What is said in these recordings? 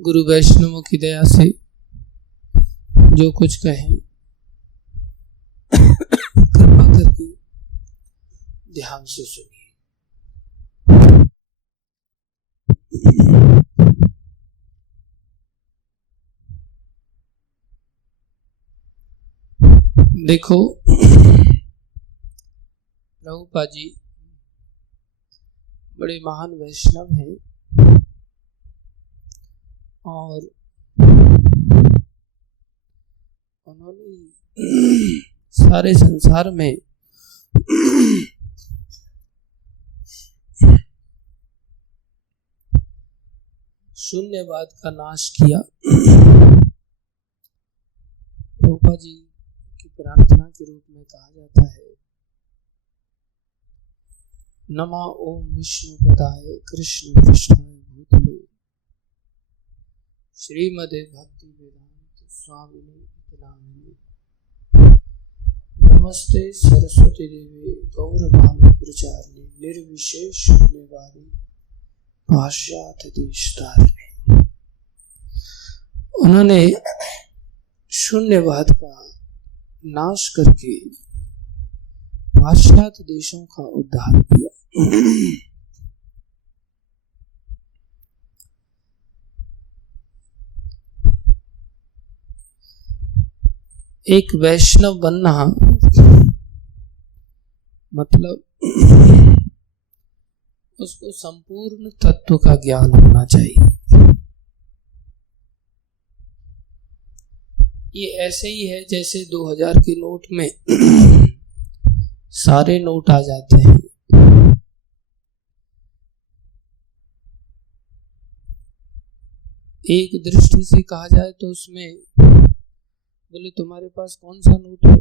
गुरु वैष्णवों की दया से जो कुछ कहें कृपा करके ध्यान से सुनिए। देखो, प्रभुपाद जी बड़े महान वैष्णव हैं और उन्होंने सारे संसार में शून्यवाद का नाश किया। प्रभुपाद जी की प्रार्थना के रूप में कहा जाता है, नमा ओम विष्णु पदाय कृष्ण पृष्ठाय भूतले श्रीमदे भक्ति वेदांत स्वामिने नामिने नमस्ते सरस्वती देवी गौरवाणी प्रचारिणे निर्विशेष शून्यवादी पाश्चात्य देशतारिणे। उन्होंने शून्यवाद का नाश करके पाश्चात्य देशों का उद्धार किया। एक वैष्णव बनना मतलब उसको संपूर्ण तत्व का ज्ञान होना चाहिए। ये ऐसे ही है जैसे 2000 के नोट में सारे नोट आ जाते हैं। एक दृष्टि से कहा जाए तो उसमें बोले तुम्हारे पास कौन सा नोट है, ये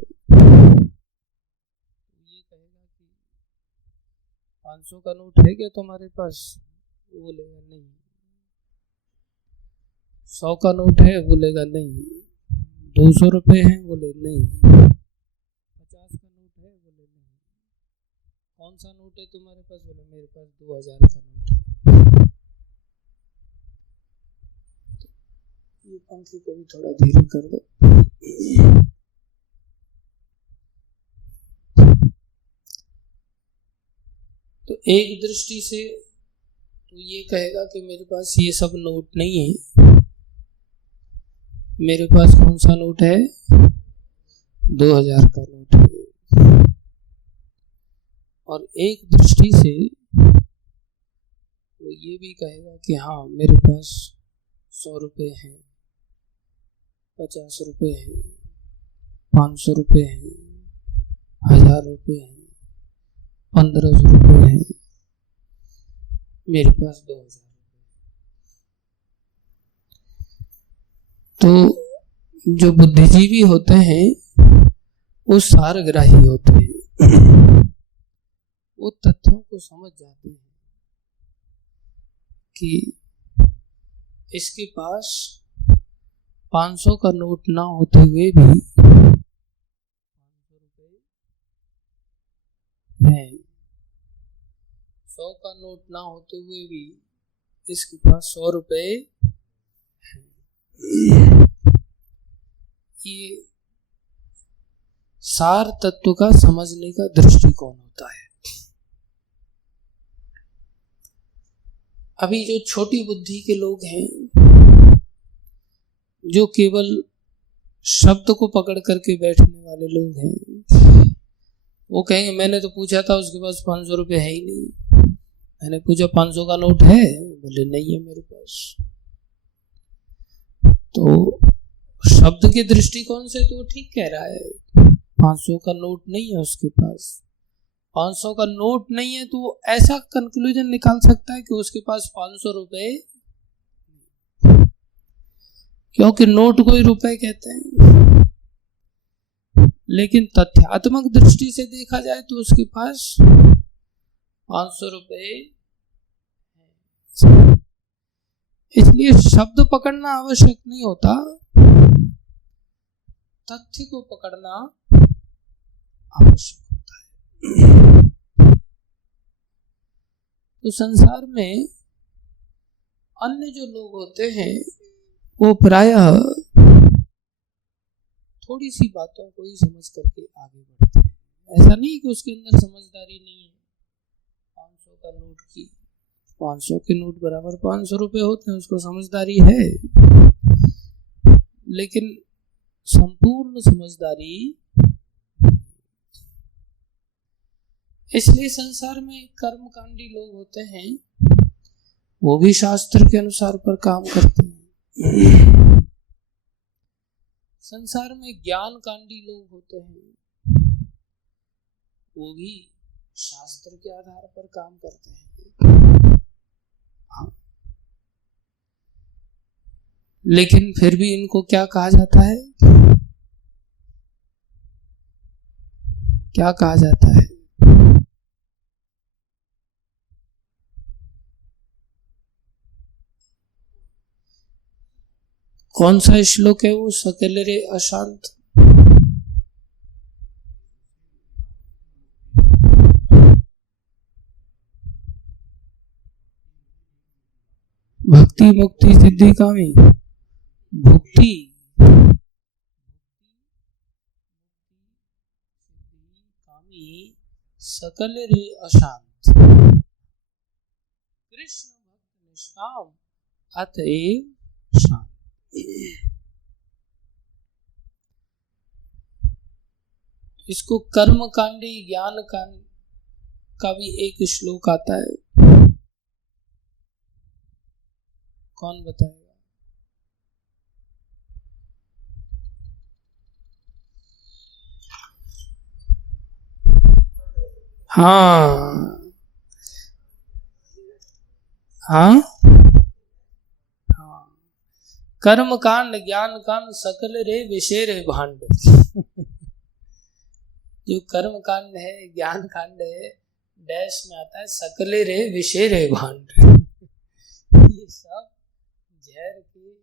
कहेगा कि 500 का नोट है क्या तुम्हारे पास, बोलेगा नहीं। 100 का नोट है, बोलेगा नहीं। 200 रुपए हैं, बोले नहीं। 50 का नोट है, बोले नहीं। कौन सा नोट है तुम्हारे पास, बोले मेरे पास 2000 का नोट है। ये पंखे को भी थोड़ा धीरे कर दो। तो एक दृष्टि से तो ये कहेगा कि मेरे पास ये सब नोट नहीं है। मेरे पास कौन सा नोट है, 2000 का नोट है। और एक दृष्टि से वो ये भी कहेगा कि हाँ मेरे पास 100 रुपए हैं, 50 रुपए हैं, 500 रुपए हैं, 1000 रुपए हैं, 1500 रुपए हैं, मेरे पास 2000 रुपए। तो जो बुद्धिजीवी होते हैं वो सारग्राही होते हैं। वो तथ्यों को समझ जाते हैं कि इसके पास 500 का नोट ना होते हुए भी 500 रुपए है, 100 का नोट ना होते हुए भी इसके पास 100 रुपए है। ये सार तत्व का समझने का दृष्टिकोण होता है। अभी जो छोटी बुद्धि के लोग हैं, जो केवल शब्द को पकड़ करके बैठने वाले लोग हैं, वो कहेंगे मैंने तो पूछा था उसके पास 500 रुपए है ही नहीं। मैंने पूछा 500 का नोट है, बोले नहीं है मेरे पास। तो शब्द के दृष्टिकोण से तो ठीक कह रहा है, 500 का नोट नहीं है उसके पास। 500 का नोट नहीं है तो ऐसा कंक्लूजन निकाल सकता है कि उसके पास 500 रुपए, क्योंकि नोट को ही रुपए कहते हैं। लेकिन तथ्यात्मक दृष्टि से देखा जाए तो उसके पास 500 रुपए। इसलिए शब्द पकड़ना आवश्यक नहीं होता, तथ्य को पकड़ना आवश्यक होता है। तो संसार में अन्य जो लोग होते हैं वो प्रायः थोड़ी सी बातों को ही समझ करके आगे बढ़ते हैं। ऐसा नहीं कि उसके अंदर समझदारी नहीं है। 500 का नोट की 500 के नोट बराबर 500 रुपए होते हैं, उसको समझदारी है, लेकिन संपूर्ण समझदारी। इसलिए संसार में कर्मकांडी लोग होते हैं, वो भी शास्त्र के अनुसार पर काम करते हैं। संसार में ज्ञान कांडी लोग होते हैं, वो भी शास्त्र के आधार पर काम करते हैं। हाँ। लेकिन फिर भी इनको क्या कहा जाता है? क्या कहा जाता है? कौन सा श्लोक है वो? सकल रे अशांत। भक्ति मुक्ति सिद्धि कामी। भक्ति कामी सकल रे अशांत। कृष्ण भक्त निष्काम अतएव शांत। इसको कर्म कांडी ज्ञान कांड का भी एक श्लोक आता है, कौन बताएगा? हाँ हाँ हाँ, कर्म कांड ज्ञान कांड सकल रे विषय रे भांड। जो कर्म कांड है ज्ञान कांड है, डैश में आता है सकले रे विषय रे भांड। ये सब जहर के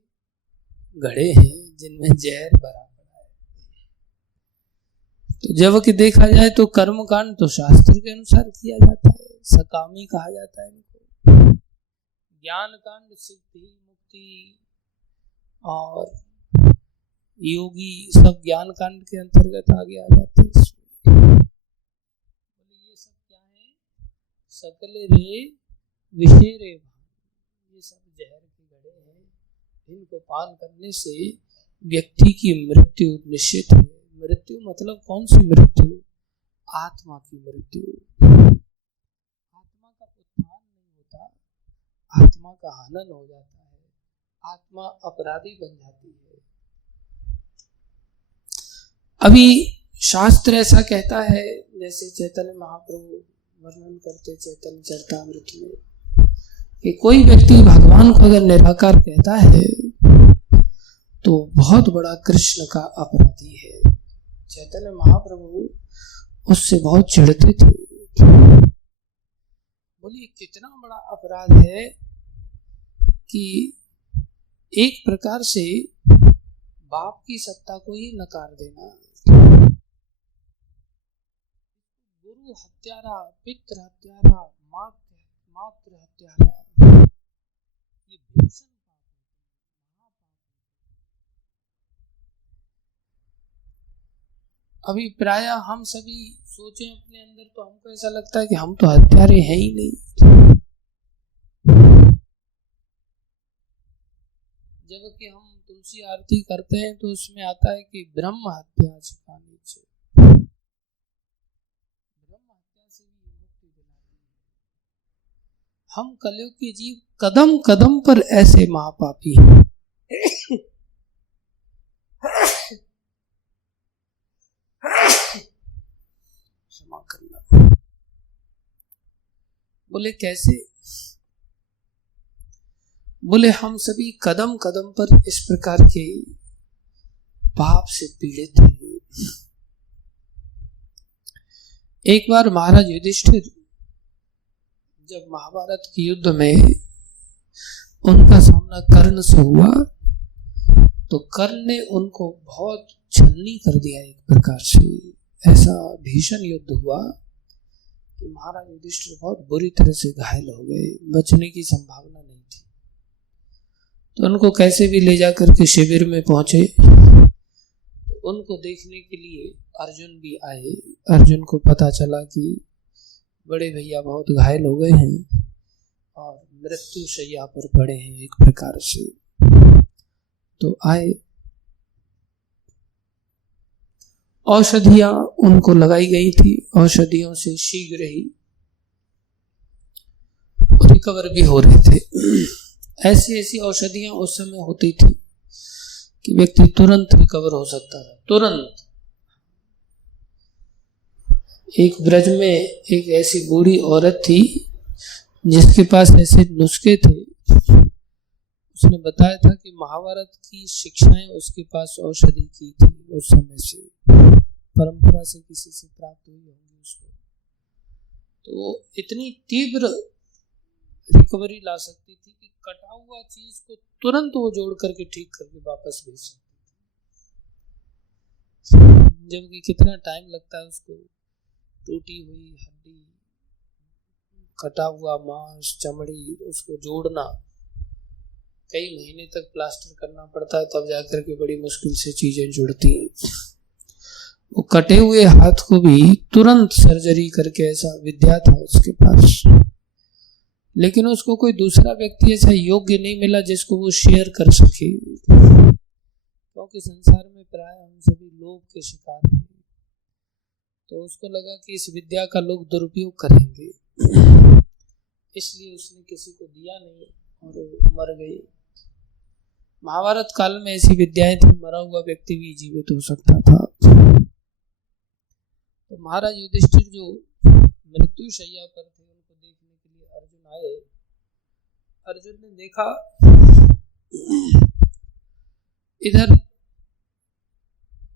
घड़े हैं जिनमें जहर भरा पड़ा है। तो जब कि देखा जाए तो कर्म कांड तो शास्त्र के अनुसार किया जाता है, सकामी कहा जाता है इनको। ज्ञान कांड सिद्धि मुक्ति और योगी सब ज्ञान कांड के अंतर्गत आगे आ जाते हैं। ये सब क्या है? सकल रे विषय रे, ये सब जहर के घड़े हैं, इनको पान करने से व्यक्ति की मृत्यु निश्चित है। मृत्यु मतलब कौन सी मृत्यु? आत्मा की मृत्यु। आत्मा का उत्थान नहीं होता, आत्मा का हनन हो जाता है, आत्मा अपराधी बन जाती है। अभी शास्त्र ऐसा कहता है, जैसे चैतन्य महाप्रभु वर्णन करते चैतन्य चरितामृत में, कि कोई व्यक्ति भगवान को अगर निराकार कहता है तो बहुत बड़ा कृष्ण का अपराधी है। चैतन्य महाप्रभु उससे बहुत चिढ़ते थे, बोलिए कितना बड़ा अपराध है कि एक प्रकार से बाप की सत्ता को ही नकार देना। गुरु हत्यारा, पितृ हत्यारा, मातृ हत्यारा, ये भीषण अभी प्राय हम सभी सोचें अपने अंदर तो हमको ऐसा लगता है कि हम तो हत्यारे हैं ही नहीं। जबकि हम तुलसी आरती करते हैं तो उसमें आता है कि ब्रह्म हत्या छिपानी चाहिए, ब्रह्म हत्या से भी मुक्ति दिलाती है। हम कलयुग के जीव कदम कदम पर ऐसे महापापी हैं। क्षमा करना। बोले कैसे? बोले हम सभी कदम कदम पर इस प्रकार के पाप से पीड़ित हैं। एक बार महाराज युधिष्ठिर जब महाभारत के युद्ध में उनका सामना कर्ण से हुआ तो कर्ण ने उनको बहुत छलनी कर दिया। एक प्रकार से ऐसा भीषण युद्ध हुआ कि महाराज युधिष्ठिर बहुत बुरी तरह से घायल हो गए, बचने की संभावना नहीं थी। तो उनको कैसे भी ले जा करके शिविर में पहुंचे। तो उनको देखने के लिए अर्जुन भी आए। अर्जुन को पता चला कि बड़े भैया बहुत घायल हो गए हैं और मृत्यु शैया पर पड़े हैं एक प्रकार से। तो आए, औषधियां उनको लगाई गई थी, औषधियों से शीघ्र ही रिकवर भी हो रहे थे। ऐसी ऐसी औषधियां उस समय होती थी कि व्यक्ति तुरंत रिकवर हो सकता था, तुरंत। एक ब्रज में एक ऐसी बूढ़ी औरत थी जिसके पास ऐसे नुस्खे थे। उसने बताया था कि महाभारत की शिक्षाएं उसके पास औषधि की थी, उस समय से परंपरा से किसी से प्राप्त हुई होंगी उसको। तो इतनी तीव्र रिकवरी ला सकती थी कि कटा हुआ चीज को तुरंत वो जोड़ करके ठीक करके वापस भेज सकती थी। जबकि कितना टाइम लगता है उसको, टूटी हुई हड्डी, कटा हुआ मांस, चमड़ी, उसको जोड़ना, कई महीने तक प्लास्टर करना पड़ता है, तब जाकर के बड़ी मुश्किल से चीजें जुड़ती हैं। वो कटे हुए हाथ को भी तुरंत सर्जरी करके, ऐसा विद्या था उसके पास। लेकिन उसको कोई दूसरा व्यक्ति ऐसा योग्य नहीं मिला जिसको वो शेयर कर सके, क्योंकि संसार में प्राय हम सभी लोभ के शिकार हैं। तो उसको लगा कि इस विद्या का लोग दुरुपयोग करेंगे, इसलिए उसने किसी को दिया नहीं और वो मर गई। महाभारत काल में ऐसी विद्याएं थी, मरा हुआ व्यक्ति भी जीवित हो सकता था। तो महाराज युधिष्ठिर जो मृत्यु शैया पर थे, उनको देखने के लिए अर्जुन आए। अर्जुन ने देखा इधर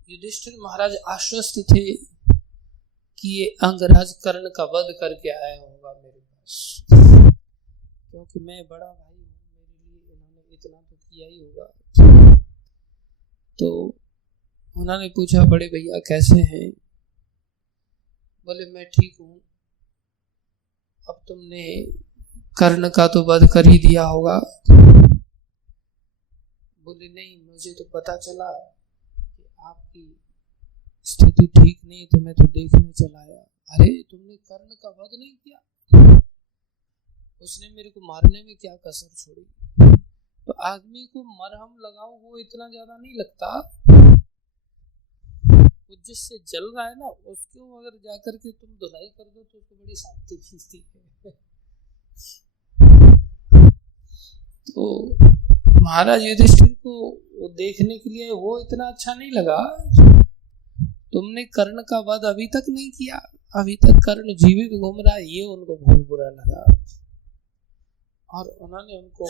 युधिष्ठिर महाराज आश्वस्त थे कि ये अंगराज कर्ण का वध करके आया होगा मेरे पास, क्योंकि मैं बड़ा भाई हूँ, मेरे लिए इन्होंने इतना तो किया ही होगा। तो उन्होंने पूछा, बड़े भैया कैसे हैं? बोले मैं ठीक हूँ। अब तुमने कर्ण का तो वध कर ही दिया होगा। बोले नहीं, मुझे तो पता चला कि आपकी स्थिति ठीक नहीं, तो मैं तो देखने चला आया। अरे तुमने कर्ण का वध नहीं किया? उसने मेरे को मारने में क्या कसर छोड़ी? तो आदमी को मरहम लगाओ वो इतना ज्यादा नहीं लगता, वो जिससे जल रहा है ना उसको अगर जाकर के तुम धुलाई कर दो तो उसको बड़ी शांति मिलती है। तो महाराज युधिष्ठिर को वो देखने के लिए वो इतना अच्छा नहीं लगा। तुमने कर्ण का वध अभी तक नहीं किया, अभी तक कर्ण जीवित घूम रहा है, ये उनको बहुत बुरा लगा और उन्होंने उनको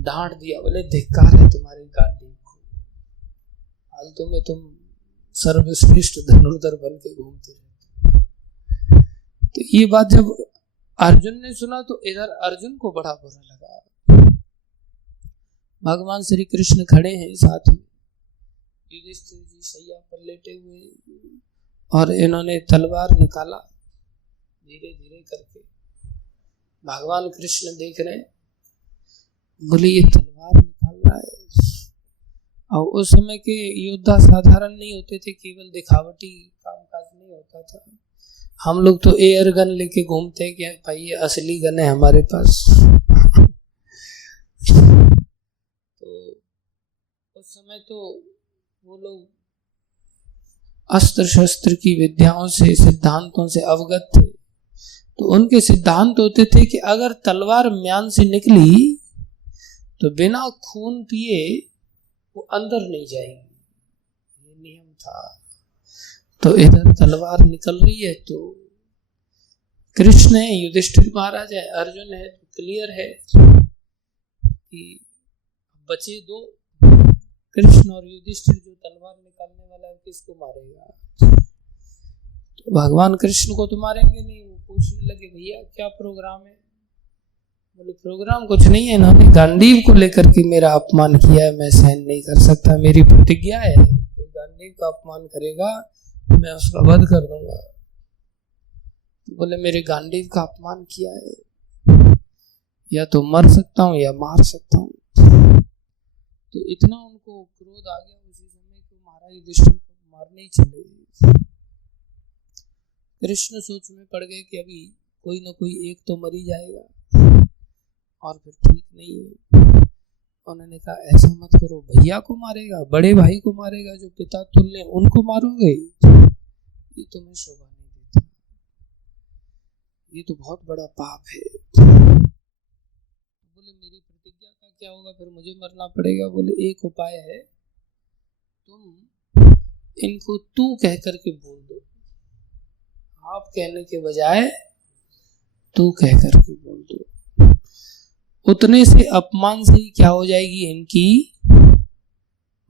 डांट दिया। बोले धिक्कार है तुम्हारे गांडी को, फालतू में तुम सर्वश्रेष्ठ धनुर्धर बन के घूमते रहते। तो ये बात जब अर्जुन ने सुना तो इधर अर्जुन को बड़ा बुरा लगा। भगवान श्री कृष्ण खड़े हैं साथ में, युधिष्ठिर जी शैया पर लेटे हुए और इन्होंने तलवार निकाला धीरे धीरे करके। भगवान कृष्ण देख रहे, बोले ये तलवार निकाल रहा है। और उस समय के योद्धा साधारण नहीं होते थे, केवल दिखावटी कामकाज नहीं होता था। हम लोग तो एयर गन लेके घूमते हैं कि भाई ये असली गन है हमारे पास। तो उस समय तो वो लोग अस्त्र शस्त्र की विद्याओं से, सिद्धांतों से अवगत थे। तो उनके सिद्धांत होते थे कि अगर तलवार म्यान से निकली तो बिना खून पिए वो अंदर नहीं जाएगी, ये नियम था। तो इधर तलवार निकल रही है तो कृष्ण है, युधिष्ठिर महाराज है, अर्जुन है, तो क्लियर है कि बचे दो, कृष्ण और युधिष्ठिर। जो तलवार निकालने वाला है किसको मारेगा? तो भगवान कृष्ण को तो मारेंगे नहीं। वो पूछने लगे भैया क्या प्रोग्राम है? बोले प्रोग्राम कुछ नहीं है, इन्होंने गांडीव को लेकर के मेरा अपमान किया है, मैं सहन नहीं कर सकता, मेरी प्रतिज्ञा है कोई गांडीव का अपमान करेगा मैं उसका वध कर दूंगा। तो बोले मेरे गांडीव का अपमान किया है, या तो मर सकता हूँ या मार सकता हूँ। इतना उनको क्रोध आ गया उसी समय कि महाराज युधिष्ठिर को मारने ही चले। कृष्ण सोच में पड़ गए कि अभी कोई ना कोई एक तो मर ही जाएगा और फिर ठीक नहीं है। उन्होंने कहा ऐसा मत करो, भैया को मारेगा, बड़े भाई को मारेगा, जो पिता तुल्य उनको मारोगे, ये तुम्हें शोभा नहीं देता, ये तो बहुत बड़ा पाप है। बोले मेरी प्रतिज्ञा का क्या होगा, फिर मुझे मरना पड़ेगा। बोले एक उपाय है, तुम इनको तू कह करके बोल दो, आप कहने के बजाय तू कह करके बोल दो। उतने से अपमान से ही क्या हो जाएगी, इनकी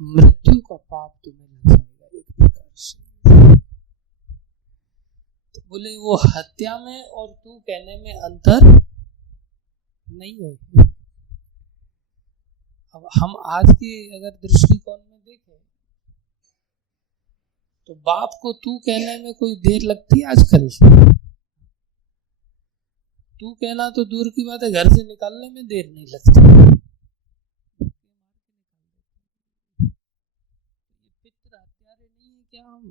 मृत्यु का पाप तुम्हें लग जाएगा एक प्रकार से। तो बोले वो हत्या में और तू कहने में अंतर नहीं है। अब हम आज के अगर दृष्टिकोण में देखें तो बाप को तू कहने में कोई देर लगती है आजकल। तू कहना तो दूर की बात है, घर से निकालने में देर नहीं लगती। पितृ हत्यारे नहीं है क्या हम?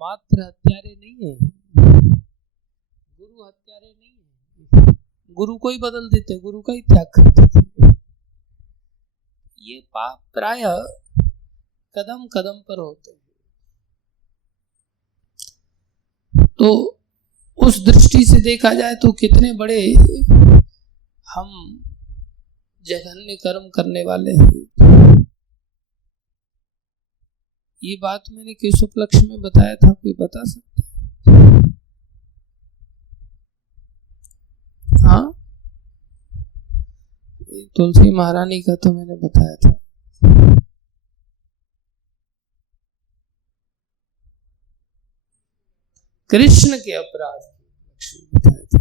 मात्र हत्यारे नहीं है, गुरु हत्यारे नहीं है। गुरु को ही बदल देते, गुरु का ही त्याग कर देते। ये पाप प्राय कदम कदम पर होते हैं। तो उस दृष्टि से देखा जाए तो कितने बड़े हम जघन्य कर्म करने वाले हैं। ये बात मैंने किस उपलक्ष्य में बताया था, कोई बता सकता है? हाँ, तुलसी महारानी का तो मैंने बताया था। कृष्ण के अपराध बताया था।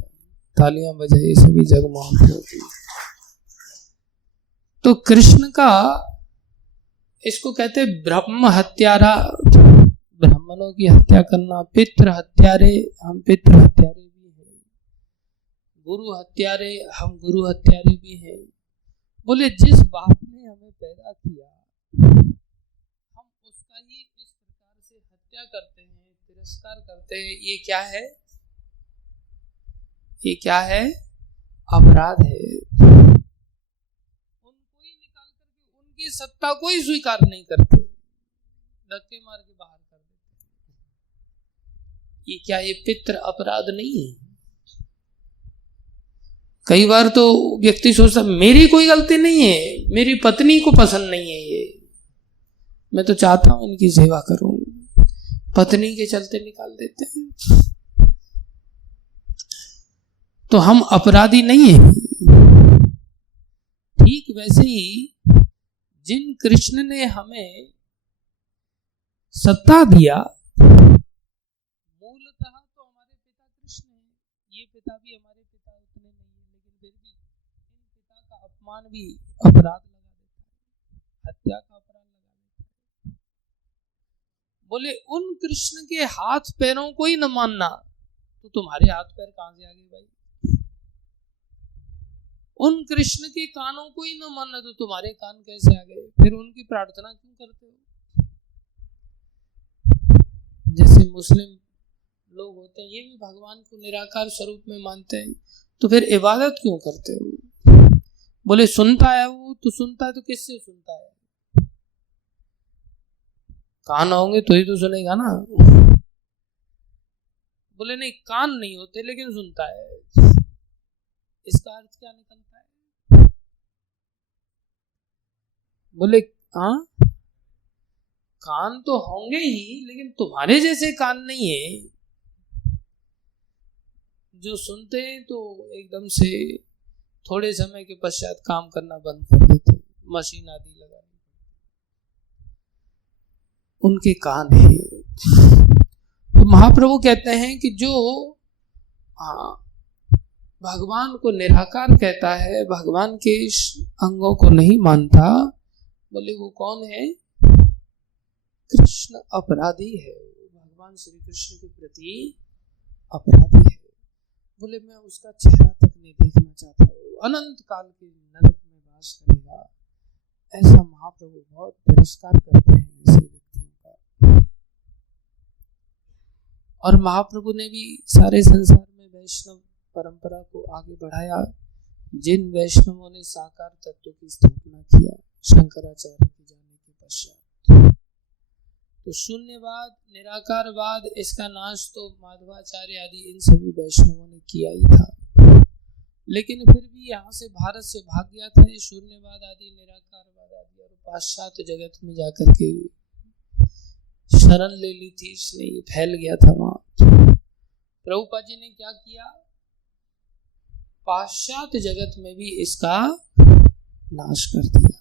तालियां बजाइए सभी जगमोहन होती। तो कृष्ण का इसको कहते ब्रह्म हत्यारा, ब्राह्मणों की हत्या करना। पितृ हत्यारे, हम पितृ हत्यारे भी हैं। गुरु हत्यारे, हम गुरु हत्यारे भी हैं। बोले जिस बाप ने हमें पैदा किया हम उसका ही इस प्रकार से हत्या करते हैं, तिरस्कार करते हैं, ये क्या है? ये क्या है? अपराध है। उनको ही निकाल करके उनकी सत्ता को ही स्वीकार नहीं करते, धक्के मार के बाहर कर देते। ये क्या, ये पितृ अपराध नहीं है? कई बार तो व्यक्ति सोचता मेरी कोई गलती नहीं है, मेरी पत्नी को पसंद नहीं है ये, मैं तो चाहता हूं इनकी सेवा करूं, पत्नी के चलते निकाल देते हैं। तो हम अपराधी नहीं है। ठीक वैसे ही जिन कृष्ण ने हमें सत्ता दिया, मूलतः तो हमारे पिता कृष्ण है। ये पिता भी हमारे पिता उतने नहीं है, लेकिन फिर भी इन पिता का अपमान भी अपराध लगा देता है, हत्या का अपराध लगा देता है। बोले उन कृष्ण के हाथ पैरों को ही न मानना तो तुम्हारे हाथ पैर कहां से आ गए भाई? उन कृष्ण के कानों को ही न मानना तो तुम्हारे कान कैसे आ गए? फिर उनकी प्रार्थना क्यों करते हो? जैसे मुस्लिम लोग होते हैं, ये भी भगवान को निराकार स्वरूप में मानते हैं, तो फिर इबादत क्यों करते हो? बोले सुनता है वो, तो सुनता है तो किससे सुनता है? कान होंगे तो ही तो सुनेगा ना। बोले नहीं, कान नहीं होते लेकिन सुनता है। इसका अर्थ क्या निकलता है? बोले हाँ, कान तो होंगे ही लेकिन तुम्हारे जैसे कान नहीं है जो सुनते हैं तो एकदम से थोड़े समय के पश्चात काम करना बंद कर देते, मशीन आदि लगा उनके कान है। तो महाप्रभु कहते हैं कि जो भगवान को निराकार कहता है, भगवान के अंगों को नहीं मानता, बोले वो कौन है? कृष्ण अपराधी है, भगवान श्री कृष्ण के प्रति अपराधी है। बोले मैं उसका चेहरा तक नहीं देखना चाहता हूँ, अनंत काल के नरक में वास करेगा, ऐसा महाप्रभु बहुत तिरस्कार करते हैं ऐसे व्यक्तियों का। और महाप्रभु ने भी सारे संसार में वैष्णव परंपरा को आगे बढ़ाया। जिन वैष्णवों ने साकार तत्व की स्थापना किया शंकराचार्य के जाने के पश्चात, तो शून्यवाद, निराकारवाद, इसका नाश तो माधवाचार्य आदि इन सभी वैष्णवों ने किया ही था। लेकिन फिर भी यहाँ से भारत से भाग गया था ये शून्यवाद आदि, निराकारवाद आदि, और पाश्चात्य जगत में जाकर के शरण ले ली थी इसने, ये फैल गया था वहां। प्रभुपाद जी ने क्या किया, पाश्चात्य जगत में भी इसका नाश कर दिया।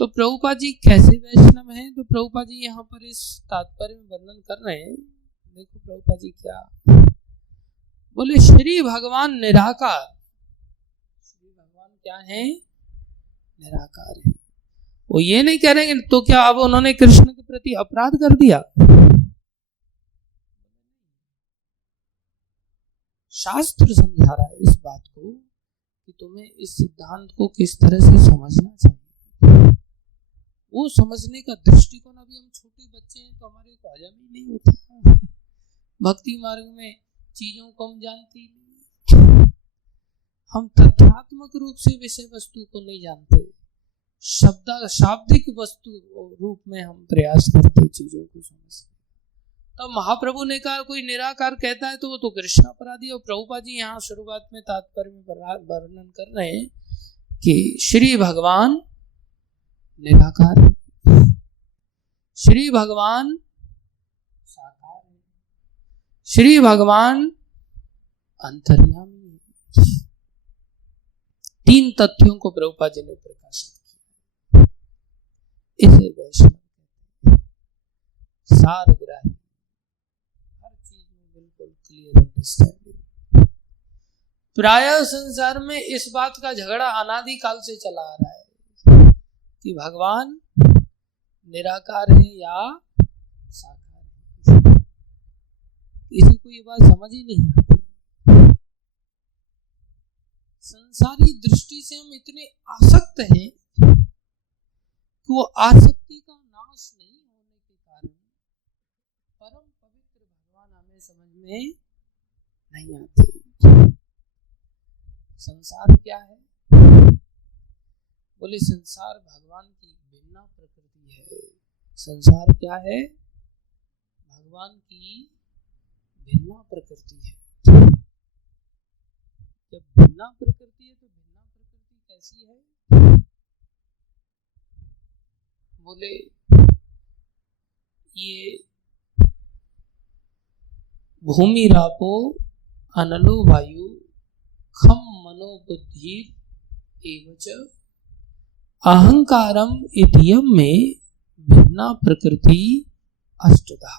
तो प्रभुपाद जी कैसे वैष्णव हैं, तो प्रभुपाद जी यहाँ पर इस तात्पर्य में वर्णन कर रहे हैं। देखो प्रभुपाद जी क्या बोले, श्री भगवान निराकार। श्री भगवान क्या है, निराकार है। वो ये नहीं कह रहे तो क्या अब उन्होंने कृष्ण के प्रति अपराध कर दिया। शास्त्र समझा रहा है इस बात को कि तुम्हें इस सिद्धांत को किस तरह से समझना चाहिए। वो समझने का दृष्टिकोण, अभी हम छोटे बच्चे हैं तो हमारे को हजम ही नहीं होता। भक्ति मार्ग में चीजों को हम जानते ही नहीं, हम तथ्यात्मक रूप से विषय वस्तु को नहीं जानते, शाब्दिक वस्तु रूप में हम प्रयास करते चीजों को समझते। तो महाप्रभु ने कहा कोई निराकार कहता है तो वो तो कृष्ण अपराधी। और प्रभुपाद जी यहाँ शुरुआत में तात्पर्य में वर्णन कर रहे हैं कि श्री भगवान निराकार है, श्री भगवान साकार है, श्री भगवान अंतर्यामी है। तीन तथ्यों को प्रभुपाद जी ने प्रकाशित किया। इसे वैष्णव सारग्राही, हर चीज में बिल्कुल क्लियर अंडरस्टैंडिंग। प्रायः संसार में इस बात का झगड़ा अनादि काल से चला आ रहा है कि भगवान निराकार है या साकार है। किसी को ये बात समझ ही नहीं आती। संसारी दृष्टि से हम इतने आसक्त हैं कि वो आसक्ति का नाश नहीं होने के कारण परम पवित्र भगवान हमें समझ में नहीं आते। संसार क्या है, बोले संसार भगवान की भिन्न प्रकृति है। संसार क्या है, भगवान की भिन्न प्रकृति है। जब भिन्न प्रकृति है तो भिन्न प्रकृति कैसी है, बोले ये भूमि रापो अनलो वायु खम मनो बुद्धि एवच अहंकारम इतियम में भिन्ना प्रकृति अष्टधा।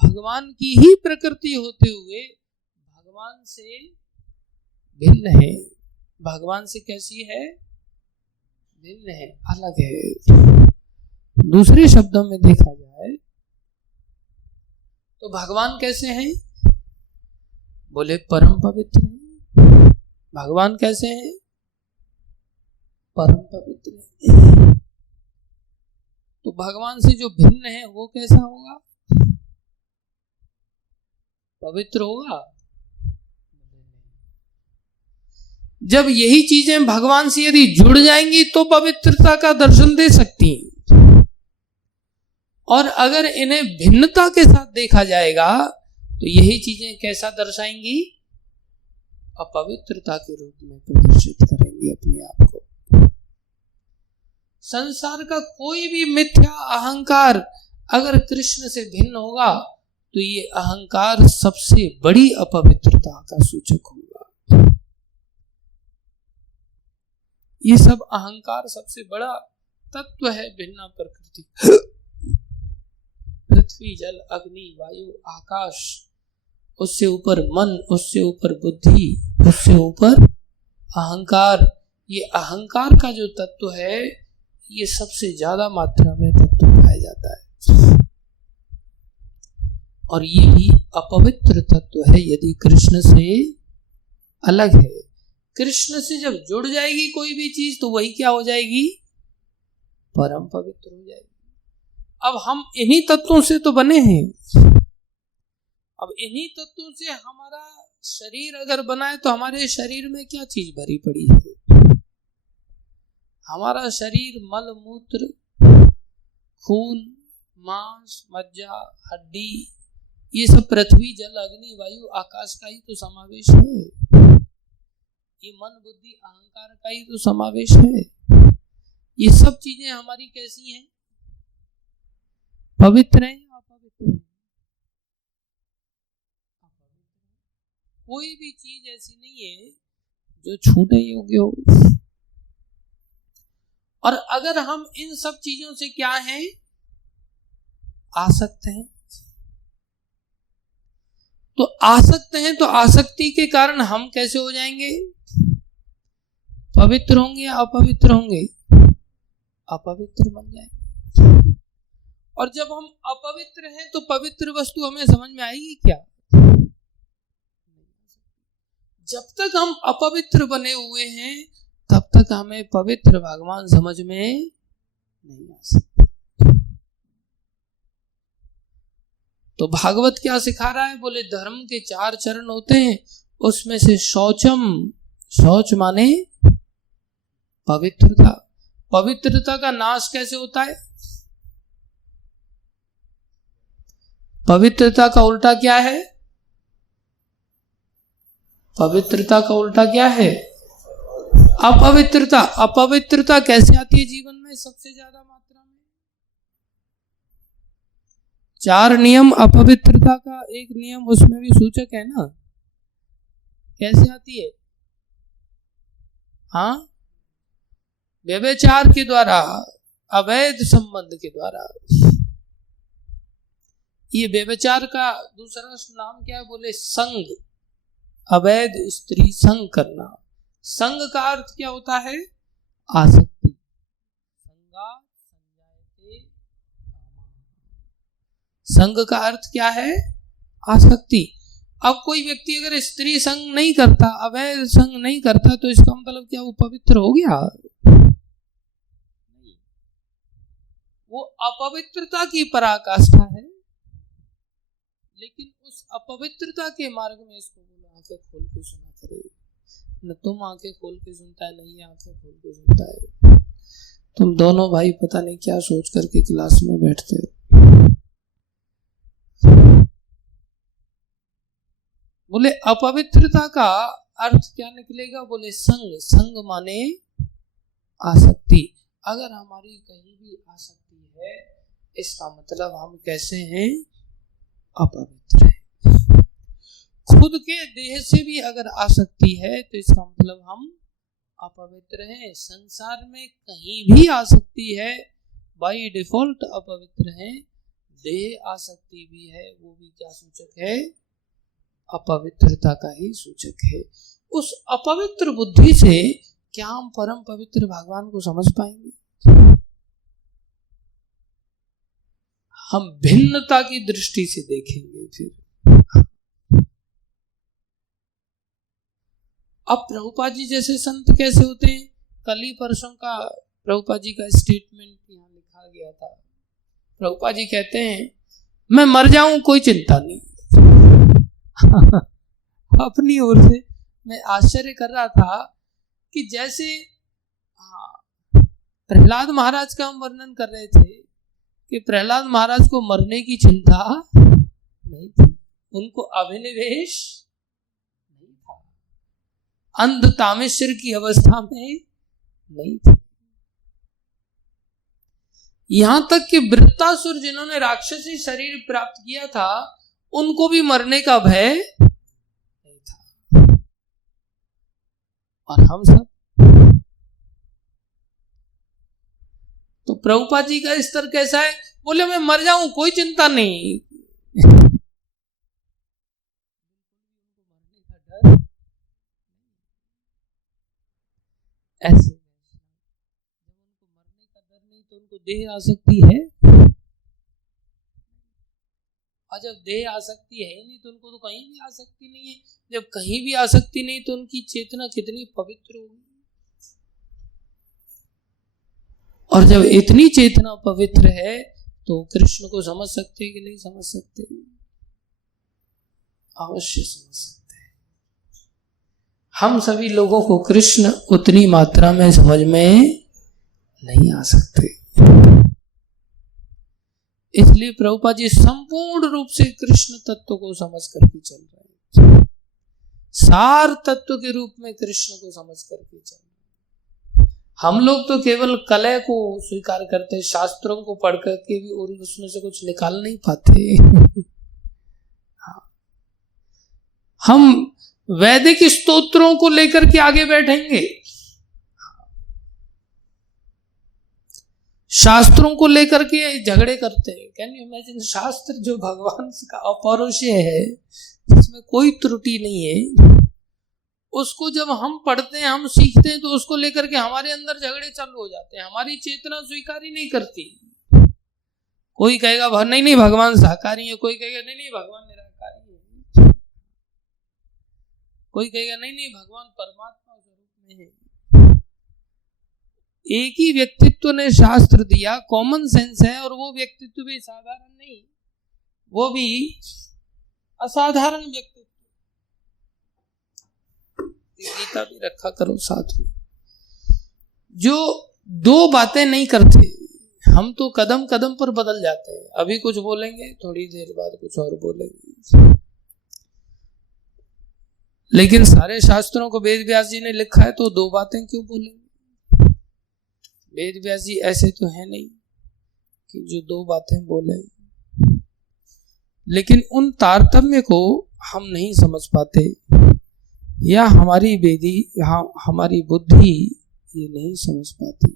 भगवान की ही प्रकृति होते हुए भगवान से भिन्न है। भगवान से कैसी है, भिन्न है, अलग है। दूसरे शब्दों में देखा जाए तो भगवान कैसे हैं, बोले परम पवित्र है। भगवान कैसे हैं, परम पवित्र है। तो भगवान से जो भिन्न है वो कैसा होगा, पवित्र होगा। जब यही चीजें भगवान से यदि जुड़ जाएंगी तो पवित्रता का दर्शन दे सकती हैं, और अगर इन्हें भिन्नता के साथ देखा जाएगा तो यही चीजें कैसा दर्शाएंगी, अपवित्रता के रूप में प्रदर्शित करेंगी अपने आप को। संसार का कोई भी मिथ्या अहंकार अगर कृष्ण से भिन्न होगा तो ये अहंकार सबसे बड़ी अपवित्रता का सूचक होगा। ये सब अहंकार सबसे बड़ा तत्व है भिन्न प्रकृति। पृथ्वी, जल, अग्नि, वायु, आकाश, उससे ऊपर मन, उससे ऊपर बुद्धि, उससे ऊपर अहंकार। ये अहंकार का जो तत्व है ये सबसे ज्यादा मात्रा में तत्व पाया जाता है, और ये भी अपवित्र तत्व है यदि कृष्ण से अलग है। कृष्ण से जब जुड़ जाएगी कोई भी चीज तो वही क्या हो जाएगी, परम पवित्र हो जाएगी। अब हम इन्हीं तत्वों से तो बने हैं, अब इन्हीं तत्वों से हमारा शरीर अगर बना है तो हमारे शरीर में क्या चीज भरी पड़ी है, हमारा शरीर मल मूत्र खून मांस मज्जा हड्डी ये सब पृथ्वी जल अग्नि वायु आकाश का ही तो समावेश है, ये मन बुद्धि अहंकार का ही तो समावेश है। ये सब चीजें हमारी कैसी हैं, पवित्र हैं या अपवित्र हैं? कोई भी चीज ऐसी नहीं है जो छूने योग्य हो। और अगर हम इन सब चीजों से क्या हैं, आसक्त हैं, तो आसक्त हैं तो आसक्ति के कारण हम कैसे हो जाएंगे, पवित्र होंगे या अपवित्र होंगे, अपवित्र बन जाएंगे। और जब हम अपवित्र हैं तो पवित्र वस्तु हमें समझ में आएगी क्या, जब तक हम अपवित्र बने हुए हैं तब तक हमें पवित्र भगवान समझ में नहीं आ सकते। तो भागवत क्या सिखा रहा है, बोले धर्म के 4 चरण होते हैं, उसमें से शौचम, शौच माने पवित्रता, पवित्रता का नाश कैसे होता है, पवित्रता का उल्टा क्या है, पवित्रता का उल्टा क्या है, अपवित्रता। अपवित्रता कैसे आती है जीवन में सबसे ज्यादा मात्रा में, 4 नियम अपवित्रता का, एक नियम उसमें भी सूचक है ना, कैसे आती है, हाँ, व्यभिचार के द्वारा, अवैध संबंध के द्वारा। ये व्यभिचार का दूसरा नाम क्या है, बोले संग, अवैध स्त्री संग करना। संग का अर्थ क्या होता है, आसक्ति, संगा संजायते कामा, संग का अर्थ क्या है, आसक्ति। अब कोई व्यक्ति अगर स्त्री संग नहीं करता, अवैध संग नहीं करता, तो इसका मतलब क्या वो पवित्र हो गया, वो अपवित्रता की पराकाष्ठा है। लेकिन उस अपवित्रता के मार्ग में इसको बोला आंखें खोल के सुना करे, न तुम आंखें खोल के सुनता है, नहीं आंखें खोल के सुनता है। तुम दोनों भाई पता नहीं क्या सोच करके क्लास में बैठते हो। बोले अपवित्रता का अर्थ क्या निकलेगा, बोले संग, संग माने आसक्ति। अगर हमारी कहीं भी आसक्ति है इसका मतलब हम कैसे हैं, अपवित्र है। खुद के देह से भी अगर आसक्ति है तो इसका मतलब हम अपवित्र हैं। संसार में कहीं भी आसक्ति है बाय डिफॉल्ट अपवित्र है। देह आसक्ति भी है, वो भी क्या सूचक है, अपवित्रता का ही सूचक है। उस अपवित्र बुद्धि से क्या हम परम पवित्र भगवान को समझ पाएंगे? हम भिन्नता की दृष्टि से देखेंगे। फिर अब प्रभुपाद जी जैसे संत कैसे होते हैं, कल ही परसों का प्रभुपाद जी का स्टेटमेंट यहाँ लिखा गया था। प्रभुपाद जी कहते हैं मैं मर जाऊं कोई चिंता नहीं। अपनी ओर से मैं आश्चर्य कर रहा था कि जैसे प्रहलाद महाराज का हम वर्णन कर रहे थे कि प्रहलाद महाराज को मरने की चिंता नहीं थी, उनको अभिनिवेश नहीं था, अंध तामेश्वर की अवस्था में नहीं थी। यहां तक कि वृत्तासुर जिन्होंने राक्षसी शरीर प्राप्त किया था उनको भी मरने का भय नहीं था। और हम सब, तो प्रभुपाद जी का स्तर कैसा है, बोले मैं मर जाऊं कोई चिंता नहीं। ऐसे जब उनको मरने का डर नहीं तो उनको देह आसक्ति है। और जब देह आसक्ति है ही नहीं तो उनको तो कहीं भी आसक्ति नहीं है। जब कहीं भी आसक्ति नहीं तो उनकी चेतना कितनी पवित्र होगी। और जब इतनी चेतना पवित्र है तो कृष्ण को समझ सकते कि नहीं समझ सकते? अवश्य समझ सकते हैं। हम सभी लोगों को कृष्ण उतनी मात्रा में समझ में नहीं आ सकते। इसलिए प्रभुपाद जी संपूर्ण रूप से कृष्ण तत्व को समझ करके चल रहे हैं, सार तत्व के रूप में कृष्ण को समझ करके चल रहे हैं। हम लोग तो केवल कलय को स्वीकार करते, शास्त्रों को पढ़ करके भी और उसमें से कुछ निकाल नहीं पाते। हम वैदिक स्तोत्रों को लेकर के आगे बैठेंगे, शास्त्रों को लेकर के झगड़े करते हैं। Can you imagine? शास्त्र जो भगवान का अपौरुषेय है, जिसमें कोई त्रुटि नहीं है, उसको जब हम पढ़ते हैं, हम सीखते हैं, तो उसको लेकर के हमारे अंदर झगड़े चालू हो जाते हैं। हमारी चेतना स्वीकार ही नहीं करती। कोई कहेगा नहीं नहीं भगवान शाकाहारी है, कोई कहेगा नहीं नहीं भगवान निराकारी है, कोई कहेगा नहीं नहीं भगवान परमात्मा स्वरूप में है। एक ही व्यक्तित्व ने शास्त्र दिया, कॉमन सेंस है, और वो व्यक्तित्व भी साधारण नहीं, वो भी असाधारण व्यक्तित्व। गीता भी रखा करो साथ में। जो दो बातें नहीं करते, हम तो कदम कदम पर बदल जाते हैं। अभी कुछ बोलेंगे, थोड़ी देर बाद कुछ और बोलेंगे। लेकिन सारे शास्त्रों को वेद व्यास जी ने लिखा है, तो दो बातें क्यों बोलेंगे? वेद व्यास जी ऐसे तो है नहीं कि जो दो बातें बोले, लेकिन उन तारतम्य को हम नहीं समझ पाते, या हमारी वेदी, हमारी बुद्धि ये नहीं समझ पाती।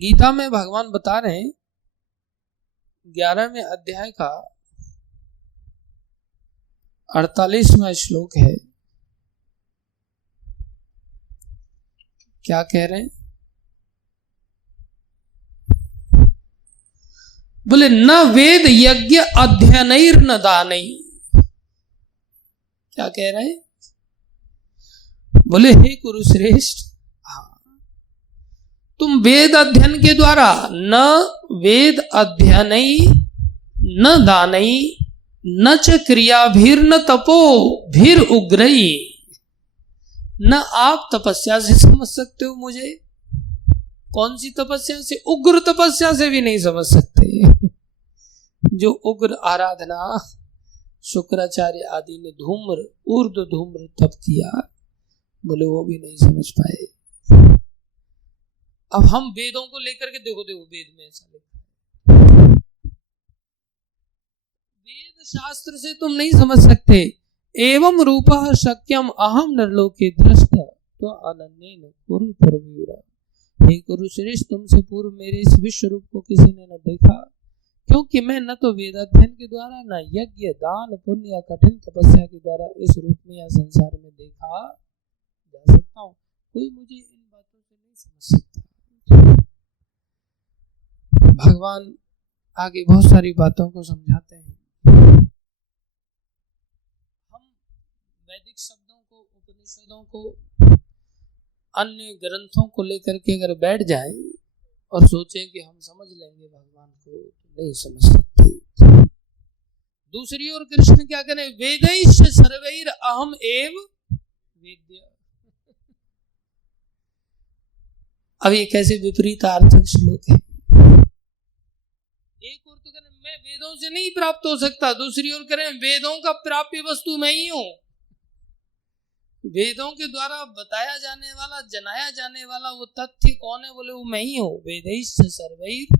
गीता में भगवान बता रहे हैं, 11वें अध्याय का 48वां श्लोक है। क्या कह रहे हैं? बोले न वेद यज्ञ अध्ययनैर न दानै। क्या कह रहे हैं? बोले हे कुरुश्रेष्ठ, तुम वेद अध्ययन के द्वारा, न वेद अध्ययनै न दानै न च क्रियाभिर न तपो भीर उग्रई, न आप तपस्या से समझ सकते हो मुझे। कौन सी तपस्या से? उग्र तपस्या से भी नहीं समझ सकते। जो उग्र आराधना शुक्राचार्य आदि ने ऊर्ध्व धूम्र तप किया, बोले वो भी नहीं समझ पाए। अब हम वेदों को लेकर के देखो वेद में ऐसा लिखा है, वेद शास्त्र से तुम नहीं समझ सकते। एवं रूपः शक्यम अहम नरलोके दृष्ट तो अनन्येन कुरु परवीरा। हे कुरुश्रेष्ठ, तुमसे पूर्व मेरे इस विश्व रूप को किसी ने न देखा, क्योंकि मैं न तो वेद अध्ययन के द्वारा, न यज्ञ दान पुण्य या कठिन तपस्या के द्वारा इस रूप में या संसार में देखा जा सकता हूँ। कोई मुझे इन बातों से नहीं समझ सकता। भगवान आगे बहुत सारी बातों को समझाते हैं। हम वैदिक शब्दों को, उपनिषदों को, अन्य ग्रंथों को लेकर के अगर बैठ जाए और सोचें कि हम समझ लेंगे भगवान को, तो नहीं समझ सकते। दूसरी ओर कृष्ण क्या करें? वेदैश्च सर्वैर अहम एव वेद्य। अब ये कैसे विपरीतार्थक श्लोक है? एक ओर तो करें मैं वेदों से नहीं प्राप्त हो सकता, दूसरी ओर करें वेदों का प्राप्य वस्तु मैं ही हूं। वेदों के द्वारा बताया जाने वाला, जनाया जाने वाला वो तथ्य कौन है? बोले वो मैं ही हूं। वेदैश्च सर्वैर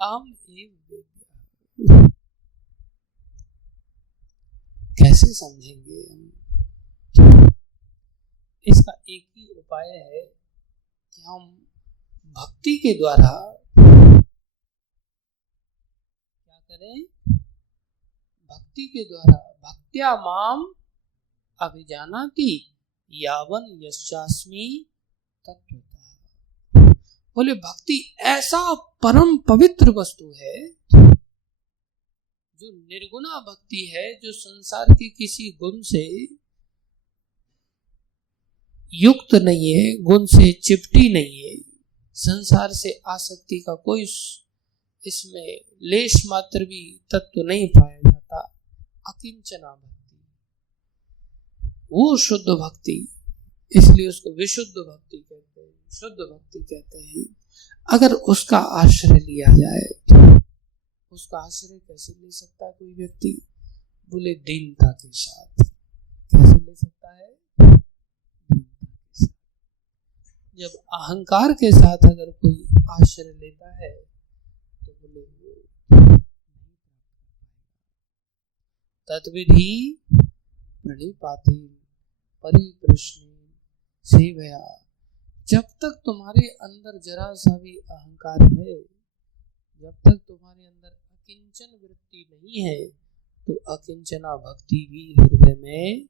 अहम एव वेद्यः। कैसे समझेंगे हम? इसका एक ही उपाय है कि हम भक्ति के द्वारा क्या करें? भक्ति के द्वारा भक्त्या माम अभिजानाति यावन यश्चास्मि तत्वतः। बोले भक्ति ऐसा परम पवित्र वस्तु है जो निर्गुणा भक्ति है, जो संसार के किसी गुण से युक्त नहीं है, गुण से चिपटी नहीं है, संसार से आसक्ति का कोई इसमें लेश मात्र भी तत्व नहीं पाया जाता। अकिंचना भक्ति, वो शुद्ध भक्ति, इसलिए उसको विशुद्ध भक्ति कहते हैं, शुद्ध भक्ति कहते हैं। अगर उसका आश्रय लिया जाए तो उसका आश्रय कैसे ले सकता है कोई व्यक्ति? बोले दीनता के साथ। कैसे ले सकता है? दीनता के साथ। जब अहंकार के साथ अगर कोई आश्रय लेता है तो बोले वो नहीं प्राप्त कर पाएगा। तद्विधि प्रणिपाते परिप्रश्ने सेवया, जब तक तुम्हारे अंदर जरा सा भी अहंकार है, जब तक तुम्हारे अंदर अकिंचन वृत्ति नहीं है, तो अकिंचना भक्ति भी हृदय में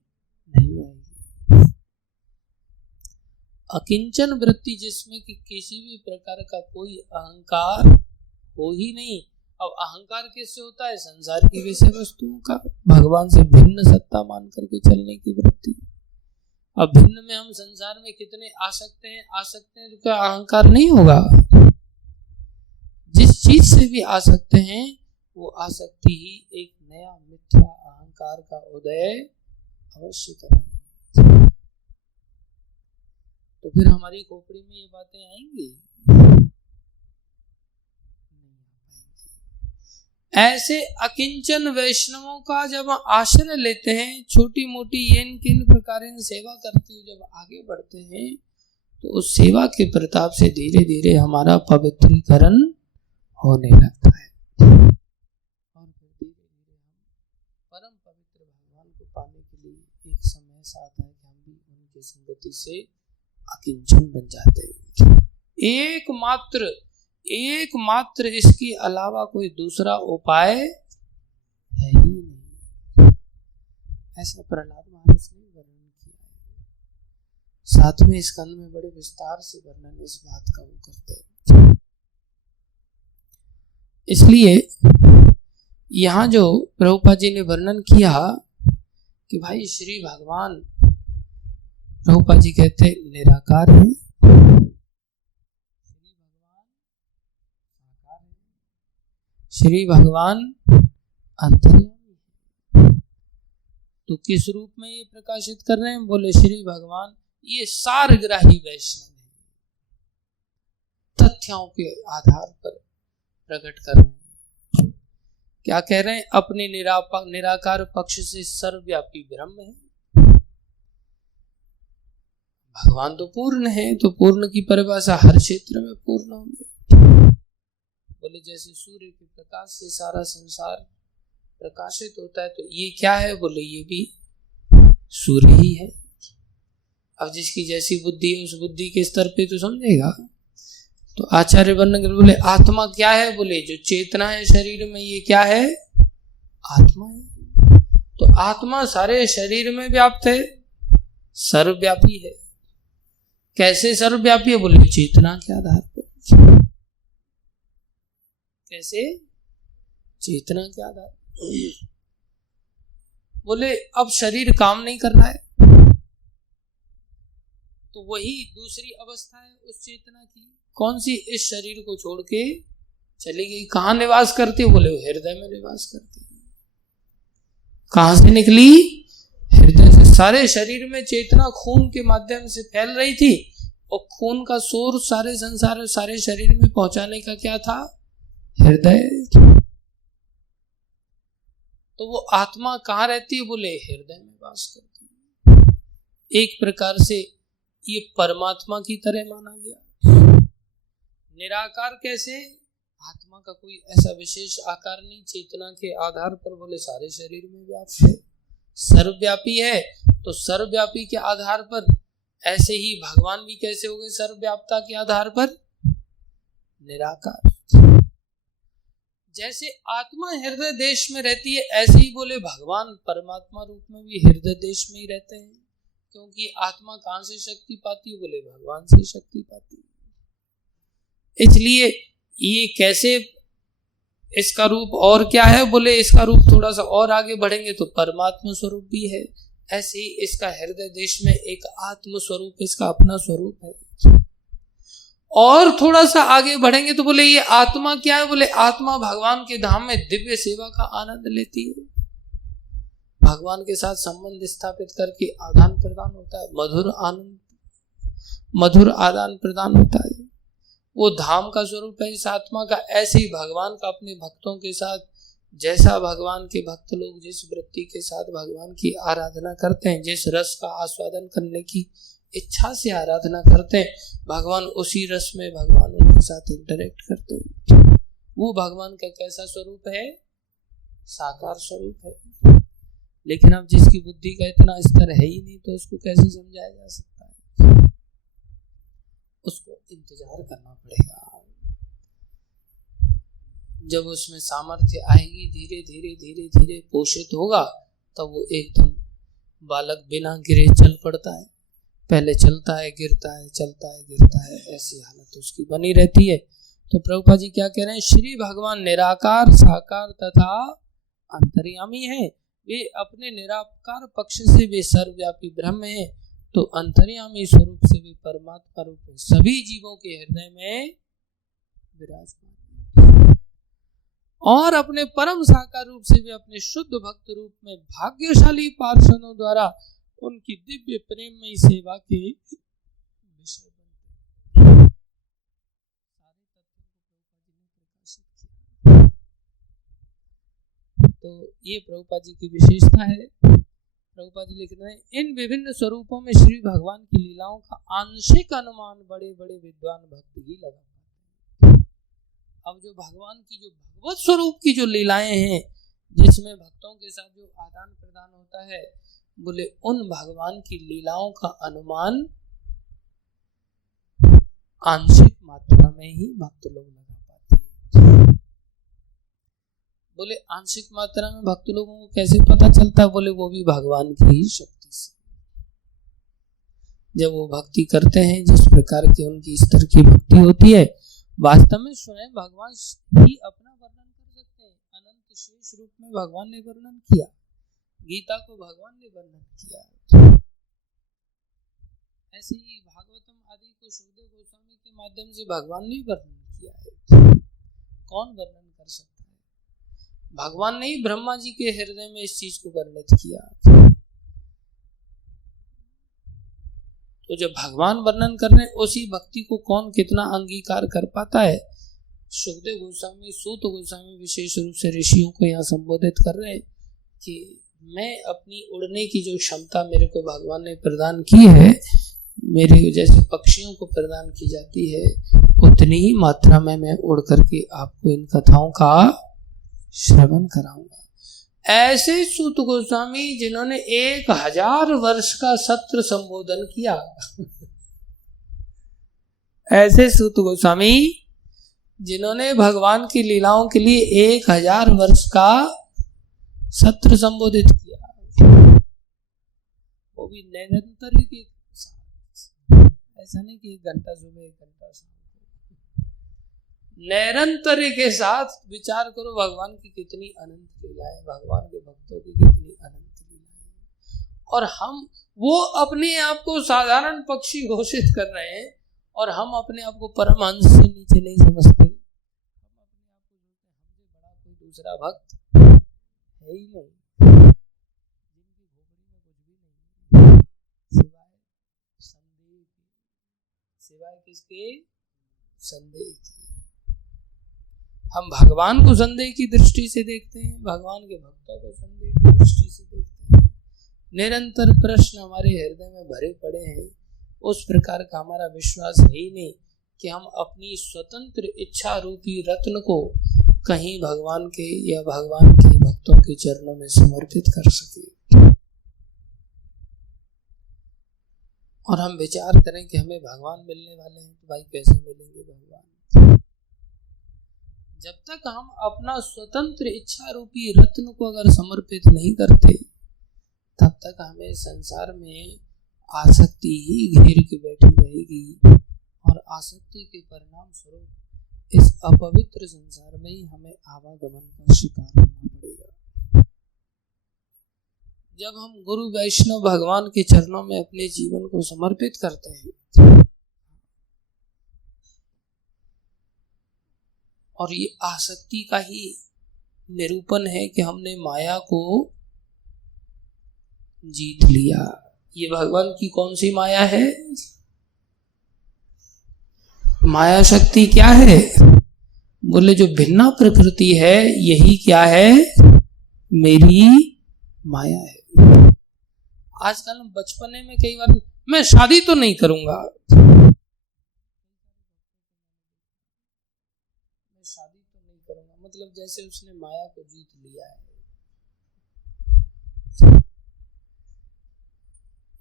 नहीं आएगी। अकिंचन वृत्ति जिसमें कि किसी भी प्रकार का कोई अहंकार हो ही नहीं। अब अहंकार कैसे होता है? संसार की विषय वस्तुओं का भगवान से भिन्न सत्ता मान करके चलने की वृत्ति। अब भिन्न में हम संसार में कितने आ सकते हैं तो क्या अहंकार नहीं होगा? जिस चीज से भी आ सकते हैं वो आसक्ति ही एक नया मिथ्या अहंकार का उदय अवश्य करेंगे। तो फिर हमारी खोपड़ी में ये बातें आएंगी? ऐसे अकिंचन वैष्णवों का जब आश्रय लेते हैं, छोटी मोटी येन किन प्रकार सेवा करते हुए जब आगे बढ़ते हैं, तो उस सेवा के प्रताप से धीरे धीरे हमारा पवित्रीकरण होने लगता है और फिर धीरे धीरे हम परम पवित्र भगवान को पाने के लिए एक समय ऐसा आता है कि हम भी उनकी संगति से अकिंचन बन जाते हैं। एकमात्र इसके अलावा कोई दूसरा उपाय है ही नहीं। ऐसा प्रहलाद महाराज ने वर्णन किया है। 7वें स्कंद में बड़े विस्तार से वर्णन इस बात का वो करते हैं। इसलिए यहाँ जो प्रभुपाद जी ने वर्णन किया कि भाई श्री भगवान, प्रभुपाद जी कहते निराकार है, श्री भगवान अंतर्यामी है। तो किस रूप में ये प्रकाशित कर रहे हैं? बोले श्री भगवान ये सारग्राही वैष्णव है, तथ्यों के आधार पर प्रकट कर रहे हैं। क्या कह रहे हैं? अपने निराकार पक्ष से सर्वव्यापी ब्रह्म है। भगवान तो पूर्ण है, तो पूर्ण की परिभाषा हर क्षेत्र में पूर्ण होंगे। बोले जैसे सूर्य के प्रकाश से सारा संसार प्रकाशित होता है, तो ये क्या है? बोले ये भी सूर्य ही है। अब जिसकी जैसी बुद्धि है उस बुद्धि के स्तर पे तो समझेगा। तो आचार्य वर्णन कर बोले आत्मा क्या है? बोले जो चेतना है शरीर में, ये क्या है? आत्मा है। तो आत्मा सारे शरीर में व्याप्त है, सर्वव्यापी है। कैसे सर्वव्यापी है? बोले चेतना के आधार पर। कैसे? चेतना के आधार। बोले अब शरीर काम नहीं कर रहा है, तो वही दूसरी अवस्था है उस चेतना की। कौन सी? इस शरीर को छोड़ के चली गई। कहाँ निवास करती है? बोले हृदय में निवास करती है। कहां से निकली? हृदय से। सारे शरीर में चेतना खून के माध्यम से फैल रही थी, और खून का सोर्स सारे संसार सारे शरीर में पहुंचाने का क्या था? हृदय। तो वो आत्मा कहाँ रहती है? बोले हृदय में वास करती है। एक प्रकार से ये परमात्मा की तरह माना गया। निराकार कैसे? आत्मा का कोई ऐसा विशेष आकार नहीं, चेतना के आधार पर बोले सारे शरीर में व्याप्त है, सर्वव्यापी है। तो सर्वव्यापी के आधार पर ऐसे ही भगवान भी कैसे हो गए सर्वव्यापता के आधार पर? निराकार। जैसे आत्मा हृदय देश में रहती है, ऐसे ही बोले भगवान परमात्मा रूप में भी हृदय देश में ही रहते हैं। क्योंकि आत्मा कहां से शक्ति पाती है? बोले भगवान से शक्ति पाती है। इसलिए ये कैसे, इसका रूप और क्या है, बोले इसका रूप थोड़ा सा और आगे बढ़ेंगे तो परमात्मा स्वरूप भी है। ऐसे ही इसका हृदय देश में एक आत्म स्वरूप, इसका अपना स्वरूप है। और थोड़ा सा आगे बढ़ेंगे तो बोले ये आत्मा क्या है, बोले आत्मा भगवान के धाम में दिव्य सेवा का आनंद लेती है, भगवान के साथ संबंध स्थापित करके आदान प्रदान होता है, मधुर आनंद, मधुर आदान प्रदान होता है, वो धाम का स्वरूप है इस आत्मा का। ऐसे ही भगवान का अपने भक्तों के साथ, जैसा भगवान के भक्त लोग जिस वृत्ति के साथ भगवान की आराधना करते हैं, जिस रस का आस्वादन करने की इच्छा से आराधना करते हैं, भगवान उसी रस में भगवान उनके साथ इंटरेक्ट करते हैं। वो भगवान का कैसा स्वरूप है, साकार स्वरूप है। लेकिन अब जिसकी बुद्धि का इतना स्तर है ही नहीं तो उसको कैसे समझाया जा सकता है, उसको इंतजार करना पड़ेगा। जब उसमें सामर्थ्य आएगी, धीरे धीरे धीरे धीरे पोषित होगा, तब वो एकदम बालक बिना गिरे चल पड़ता है। पहले चलता है, गिरता है, चलता है, गिरता है, ऐसी हालत उसकी बनी रहती है। तो प्रभुपाद जी क्या कह रहे हैं, श्री भगवान निराकार, साकार तथा अंतर्यामी है। वे अपने निराकार पक्ष से वे सर्वव्यापी ब्रह्म है, तो अंतर्यामी स्वरूप से वे परमात्मा रूप में सभी जीवों के हृदय में विराजमान, और अपने परम साकार रूप से वे अपने शुद्ध भक्त रूप में भाग्यशाली पार्षदों द्वारा उनकी दिव्य प्रेममयी सेवा के विषय बनते। सारे तत्वों को प्रभुपाद जी ने प्रकाशित किया। तो ये प्रभुपाद जी की विशेषता है। प्रभुपाद जी लिख रहे हैं, इन विभिन्न स्वरूपों में श्री भगवान की लीलाओं का आंशिक अनुमान बड़े बड़े विद्वान भक्त ही लगा पाते हैं। अब जो भगवान की जो भगवत स्वरूप की जो लीलाएं हैं, जिसमें भक्तों के साथ जो आदान प्रदान होता है, बोले उन भगवान की लीलाओं का अनुमान आंशिक मात्रा में ही भक्त लोग लगा पाते हैं। बोले आंशिक मात्रा में भक्त लोगों को कैसे पता चलता है, बोले वो भी भगवान की ही शक्ति से। जब वो भक्ति करते हैं, जिस प्रकार की उनकी स्तर की भक्ति होती है, वास्तव में स्वयं भगवान ही अपना वर्णन कर सकते हैं। अनंत शेष रूप में भगवान ने वर्णन किया, गीता को भगवान ने वर्णन किया। ऐसे ही भागवतम आदि को सुखदेव गोस्वामी के माध्यम से भगवान ने वर्णन किया है। कौन वर्णन कर सकता है, भगवान ने ही ब्रह्मा जी के हृदय में इस चीज को वर्णित किया। तो जब भगवान वर्णन कर रहे हैं, उसी भक्ति को कौन कितना अंगीकार कर पाता है। सुखदेव गोस्वामी, सूत गोस्वामी विशेष रूप से ऋषियों को यहाँ संबोधित कर रहे हैं कि मैं अपनी उड़ने की जो क्षमता मेरे को भगवान ने प्रदान की है, मेरे जैसे पक्षियों को प्रदान की जाती है, उतनी ही मात्रा में मैं उड़ करके आपको इन कथाओं का श्रवण कराऊंगा। ऐसे सूत गोस्वामी जिन्होंने 1000 वर्ष का सत्र संबोधन किया ऐसे सूत गोस्वामी जिन्होंने भगवान की लीलाओं के लिए 1000 वर्ष का सत्र संबोधित किया, वो भी निरंतर के साथ। ऐसा नहीं कि 1 घंटा सुबह 1 घंटा शाम, निरंतर के साथ विचार करो भगवान की कितनी अनंत लीलाएं, भगवान के भक्तों की कितनी अनंत लीलाएं। और हम वो अपने आप को साधारण पक्षी घोषित कर रहे हैं, और हम अपने आप को परमहंस से नीचे नहीं समझते। हम अपने आप को बोलते हैं हमसे बड़ा कोई दूसरा भक्त है ही नहीं, जिनकी खोपड़ी में कुछ भी नहीं सिवाय संदेह के, सिवाय किसके, संदेह के। हम भगवान को संदेह की दृष्टि से देखते हैं, भगवान के भक्तों को संदेह की दृष्टि से देखते हैं। निरंतर प्रश्न हमारे हृदय में भरे पड़े हैं। उस प्रकार का हमारा विश्वास है ही नहीं कि हम अपनी स्वतंत्र इच्छा रूपी रत्न को कहीं भगवान के या भगवान के भक्तों के चरणों में समर्पित कर सके। और हम विचार करें कि हमें भगवान मिलने वाले हैं, तो भाई कैसे मिलेंगे भगवान। जब तक हम अपना स्वतंत्र इच्छा रूपी रत्न को अगर समर्पित नहीं करते, तब तक हमें संसार में आसक्ति ही घेर के बैठी रहेगी, और आसक्ति के परिणाम स्वरूप अपवित्र संसार में ही हमें आवागमन का शिकार होना पड़ेगा। जब हम गुरु वैष्णव भगवान के चरणों में अपने जीवन को समर्पित करते हैं और ये आसक्ति का ही निरूपण है कि हमने माया को जीत लिया। ये भगवान की कौन सी माया है? माया शक्ति क्या है? बोले जो भिन्ना प्रकृति है यही क्या है? मेरी माया है। आजकल हम बचपने में कई बार मैं शादी तो नहीं करूंगा, मतलब जैसे उसने माया को जीत लिया है।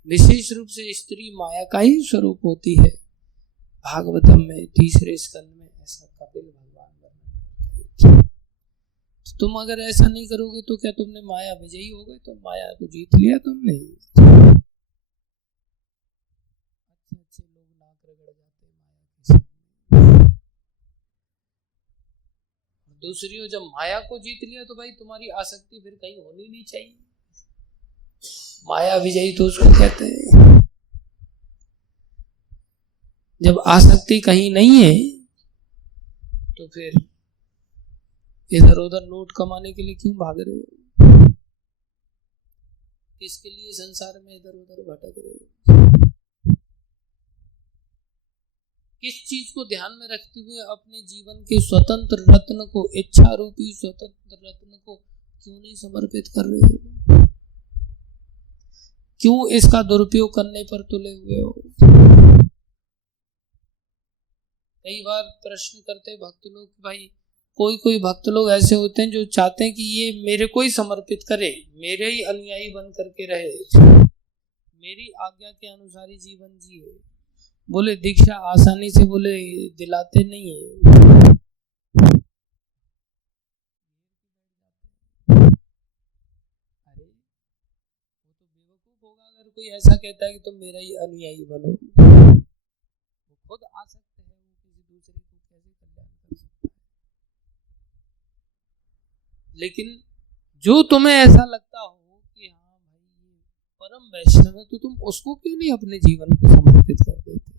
विशेष रूप से स्त्री माया का ही स्वरूप होती है। भागवतम में 3 स्कंद में ऐसा कपिल भगवान वर्णन करते हैं। तो तुम अगर ऐसा नहीं करोगे तो क्या तुमने माया विजयी हो गए? तो माया को जीत लिया तुमने। अच्छे लोग नाक रगड़ जाते माया के सामने। दूसरी ओर जब माया को जीत लिया तो भाई तुम्हारी आसक्ति फिर कहीं होनी नहीं चाहिए। माया विजयी तो उसको कहते हैं। जब आसक्ति कहीं नहीं है तो फिर इधर उधर नोट कमाने के लिए क्यों भाग रहे हो? किसके लिए संसार में इधर उधर भटक रहे हो? किस चीज को ध्यान में रखते हुए अपने जीवन के स्वतंत्र रत्न को, इच्छा रूपी स्वतंत्र रत्न को क्यों नहीं समर्पित कर रहे हो? क्यों इसका दुरुपयोग करने पर तुले हुए हो? कई बार प्रश्न करते भक्त लोग, भाई कोई भक्त लोग ऐसे होते हैं जो चाहते हैं कि ये मेरे को ही समर्पित करे, मेरे ही अनुयायी बन करके रहे, मेरी आज्ञा के अनुसार ही जीवन जिए। बोले दीक्षा आसानी से बोले दिलाते नहीं है। अरे वो तो बेवकूफ होगा अगर कोई ऐसा कहता है कि तुम मेरा ही अनुयायी बनो। वो खुद आसक्त है, वो किसी दूसरे को कैसे कल्याण कर सकता है? लेकिन जो तुम्हें ऐसा लगता हो कि हाँ भाई ये परम वैष्णव है, तो तुम उसको क्यों नहीं अपने जीवन को समर्पित कर देते?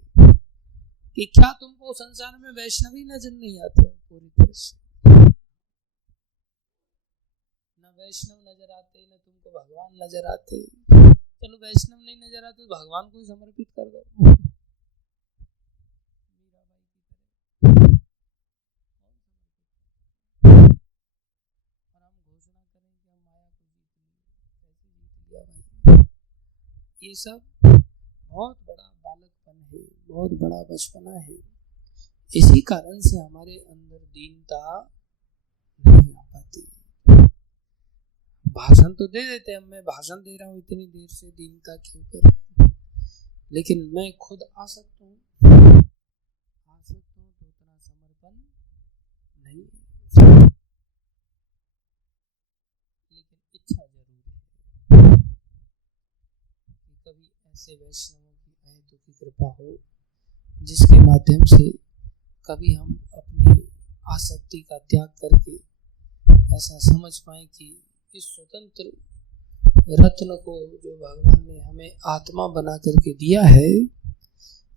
कि क्या तुमको संसार में वैष्णवी नजर नहीं आते? पूरी तरह से न वैष्णव नजर आते, न तुमको भगवान नजर आते। चलो वैष्णव नहीं नजर आते तो भगवान को ही समर्पित कर दो। और हम घोषणा करें कि हम माया को जीत लिए, कैसे जीत लिया भाई? ये सब बहुत बड़ा बालकपन है, बहुत बड़ा बचपना है। इसी कारण से हमारे अंदर दीनता नहीं आ पाती। भाषण तो दे देते हैं, मैं भाषण दे रहा हूँ इतनी देर से, दीनता क्यों कर? लेकिन मैं खुद आ सकता हूँ तो उतना समर्पण नहीं, लेकिन इच्छा जरूर है कि कभी ऐसे वैष्णवों की अहेतु की कृपा हो जिसके माध्यम से कभी हम अपनी आसक्ति का त्याग करके ऐसा समझ पाए कि इस स्वतंत्र रत्न को जो भगवान ने हमें आत्मा बना करके दिया है,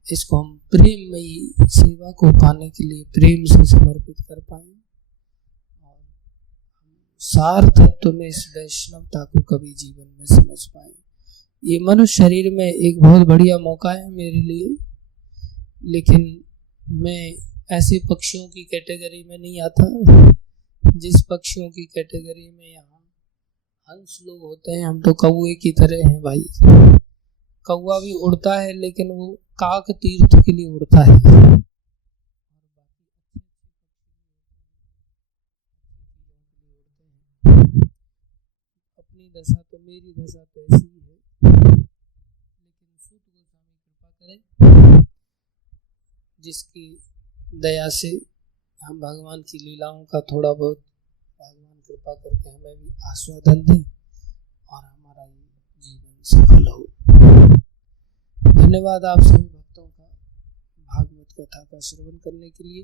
इसको हम प्रेममयी सेवा को पाने के लिए प्रेम से समर्पित कर पाए और सार तत्व में इस वैष्णवता को कभी जीवन में समझ पाए। ये मनुष्य शरीर में एक बहुत बढ़िया मौका है मेरे लिए, लेकिन मैं ऐसे पक्षियों की कैटेगरी में नहीं आता जिस पक्षियों की कैटेगरी में यहाँ हंस लोग होते हैं। हम तो कौवे की तरह हैं भाई। कौवा भी उड़ता है लेकिन वो काक तीर्थ के लिए उड़ता है। अपनी दशा तो, मेरी दशा तो ऐसी ही है, लेकिन सूत गोस्वामी कृपा करें जिसकी दया से हम भगवान की लीलाओं का थोड़ा बहुत भगवान कृपा करके हमें भी आस्वादन दें और हमारा ये जीवन सफल हो। धन्यवाद आप सभी भक्तों का भागवत कथा का श्रवण करने के लिए।